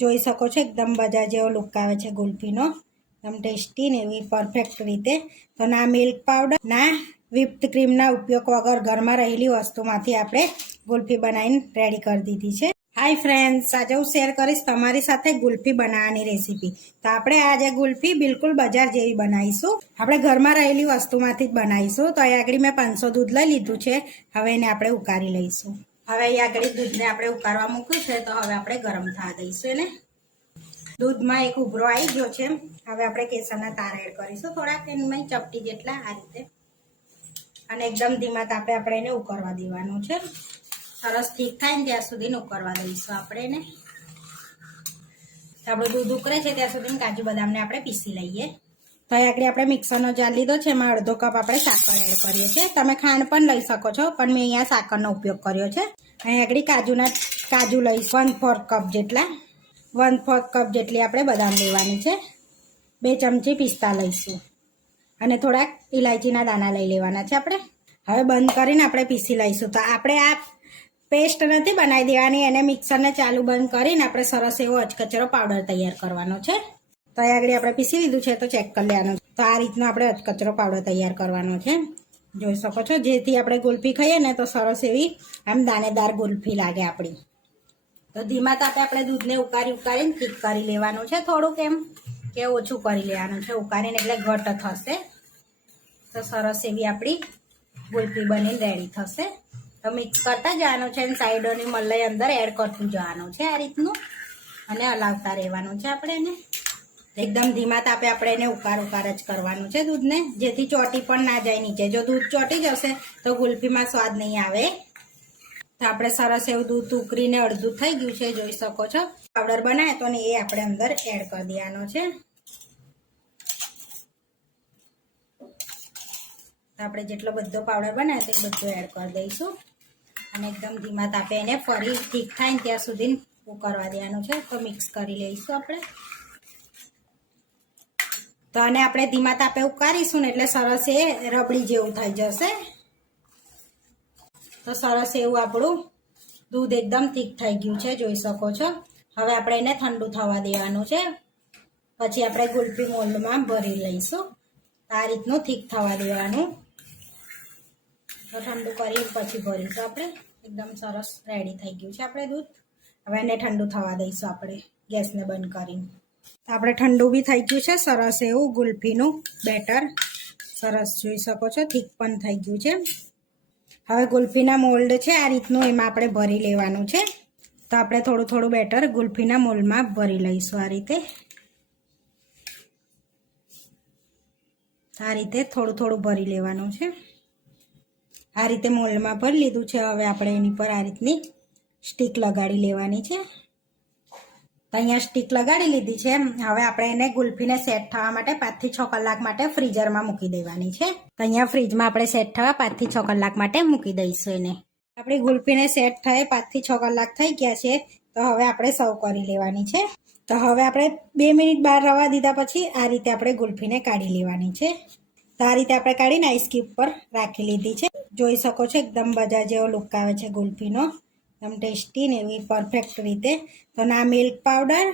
જોઈ શકો છો એકદમ બજાર જેવો લુક આવે છે ગુલ્ફીનો, એકદમ ટેસ્ટી ને એવી પરફેક્ટ રીતે. તો ના મિલ્ક પાવડર ના વિપ્ડ ક્રીમના ઉપયોગ વગર ઘરમાં રહેલી વસ્તુમાંથી આપણે ગુલ્ફી બનાવીને રેડી કરી દીધી છે. હાય ફ્રેન્ડ્સ, આજે હું શેર કરીશ તમારી સાથે ગુલ્ફી બનાવવાની રેસીપી. તો આપણે આજે ગુલ્ફી બિલકુલ બજાર જેવી બનાવીશું. આપણે ઘરમાં રહેલી વસ્તુમાંથી જ બનાવીશું. તો અહીં આગળ મેં 500 દૂધ લઈ લીધું છે. હવે એને આપણે ઉકાળી લઈશું. હવે અહીં આગળ દૂધને આપણે ઉકાળવા મૂક્યું છે, તો હવે આપણે ગરમ થવા દઈશું એને. દૂધમાં એક ઉભરો આવી ગયો છે. હવે આપણે કેસરના તાર એડ કરીશું થોડાક, એમાં ચપટી જેટલા આ રીતે, અને એકદમ ધીમા તાપે આપણે એને ઉકળવા દેવાનું છે. સરસ ઠીક થાય ને ત્યાં સુધી ઉકળવા દઈશું આપણે એને. આપણું દૂધ ઉકળે છે ત્યાં સુધી કાજુ બદામને આપણે પીસી લઈએ. તો આગળ આપણે મિક્સરનો જાર લીધો છે, એમાં અડધો કપ આપણે સાકર એડ કરીએ છીએ. તમે ખાંડ પણ લઈ શકો છો, પણ મેં અહીંયા સાકરનો ઉપયોગ કર્યો છે. અહીં આગળ કાજુ લઈશ 1/4 કપ જેટલા. 1/4 કપ જેટલી આપણે બદામ લેવાની છે. 2 ચમચી પિસ્તા લઈશું અને થોડાક ઇલાયચીના દાણા લઈ લેવાના છે આપણે. હવે બંધ કરીને આપણે પીસી લઈશું. તો આપણે આ પેસ્ટ નથી બનાવી દેવાની, એને મિક્સરને ચાલુ બંધ કરીને આપણે સરસ એવો અચકચરો પાવડર તૈયાર કરવાનો છે. તો આગળ આપણે પીસી લીધું છે, તો ચેક કરી લેવાનું. તો આ રીતનો આપણે અચકચરો પાવડર તૈયાર કરવાનો છે. જોઈ શકો છો, જેથી આપણે ગુલ્ફી ખાઈએ ને તો સરસ એવી આમ દાણેદાર ગુલ્ફી લાગે આપણી. તો ધીમા તાપે આપણે દૂધને ઉકાળીને ઠીક કરી લેવાનું છે. થોડુંક એમ કે ઓછું કરી લેવાનું છે, ઉકાળીને એટલે ઘટ થશે. તો સરસ એવી આપણી ગુલ્ફી બનીને રેડી થશે. તો મિક્સ કરતા જવાનું છે, અને સાઈડોની મલાઈ અંદર એડ કરતું જવાનું છે આ રીતનું, અને હલાવતા રહેવાનું છે આપણે એને. એકદમ ધીમા તાપે આપણે એને ઉકાર જ કરવાનું છે દૂધને, જેથી ચોટી પણ ના જાય નીચે. જો દૂધ ચોટી જશે તો ગુલ્ફીમાં સ્વાદ નહીં આવે. તો આપણે સરસ એવું દૂધ ઉકળીને અડધું થઈ ગયું છે, જોઈ શકો છો. પાવડર બનાવે તો એ આપણે અંદર એડ કરી દેવાનો છે. આપણે જેટલો બધો પાવડર બનાવે તો એ બધો એડ કરી દઈશું, અને એકદમ ધીમા તાપે એને ફરી ઠીક થાય ને ત્યાં સુધી ઉકળવા દેવાનું છે. તો મિક્સ કરી લઈશું આપણે. તો આને આપણે ધીમા તાપે ઉકાળીશું ને એટલે સરસ એ રબડી જેવું થઈ જશે. તો સરસ એવું આપણું દૂધ એકદમ ઠીક થઈ ગયું છે, જોઈ શકો છો. હવે આપણે એને ઠંડુ થવા દેવાનું છે, પછી આપણે ગુલ્ફી મોલ્ડમાં ભરી લઈશું. આ રીતનું ઠીક થવા દેવાનું. તો ઠંડુ કરી પછી ભરીશું આપણે. એકદમ સરસ રેડી થઈ ગયું છે આપણે દૂધ. હવે એને ઠંડુ થવા દઈશું આપણે ગેસને બંધ કરીને. તો આપણે ઠંડુ બી થઈ ગયું છે સરસ એવું ગુલ્ફીનું બેટર. સરસ જોઈ શકો છો, ઠીક પણ થઈ ગયું છે. હવે ગુલ્ફીના મોલ્ડ છે આ રીતનું, એમાં આપણે ભરી લેવાનું છે. તો આપણે થોડું બેટર ગુલ્ફીના મોલ્ડમાં ભરી લઈશું આ રીતે. આ રીતે થોડું ભરી લેવાનું છે. આ રીતે મોલ્ડમાં ભરી લીધું છે. હવે આપણે એની પર આ રીતની સ્ટીક લગાડી લેવાની છે. તો અહીંયા સ્ટીક લગાડી લીધી છે. હવે આપણે એને ગુલ્ફીને સેટ થવા માટે 5 થી 6 કલાક માટે ફ્રીઝરમાં મૂકી દેવાની છે. તો અહીંયા ફ્રીજમાં આપણે સેટ થવા 5 થી 6 કલાક માટે મૂકી દઈશું એને. આપણી ગુલ્ફીને સેટ થાય 5 થી 6 કલાક થઈ ગયા છે. તો હવે આપણે સર્વ કરી લેવાની છે. તો હવે આપણે 2 મિનિટ બહાર રવા દીધા પછી આ રીતે આપણે ગુલ્ફીને કાઢી લેવાની છે. તો આ રીતે આપણે કાઢીને આઈસ ક્યુબ પર રાખી લીધી છે. જોઈ શકો છો એકદમ બજાર જેવો લુક આવે છે ગુલ્ફીનો, એકદમ ટેસ્ટી ને એવી પરફેક્ટ રીતે. તો ના મિલ્ક પાવડર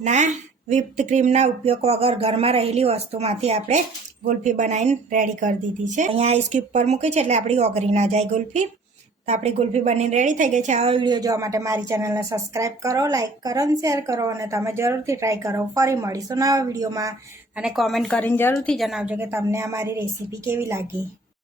ના વિપ્ડ ક્રીમના ઉપયોગ વગર ઘરમાં રહેલી વસ્તુમાંથી આપણે ગુલ્ફી બનાવીને રેડી કરી દીધી છે. અહીંયા આઈસ ક્યુબ પર મૂકી છે એટલે આપણી ઓગળી ના જાય ગુલ્ફી. તો આપણી ગુલ્ફી બનીને રેડી થઈ ગઈ છે. આવા વિડીયો જોવા માટે મારી ચેનલને સબસ્ક્રાઈબ કરો, લાઇક કરો અને શેર કરો, અને તમે જરૂરથી ટ્રાય કરો. ફરી મળીશું નવા વિડીયોમાં, અને કોમેન્ટ કરીને જરૂરથી જણાવજો કે તમને આ મારી રેસીપી કેવી લાગી.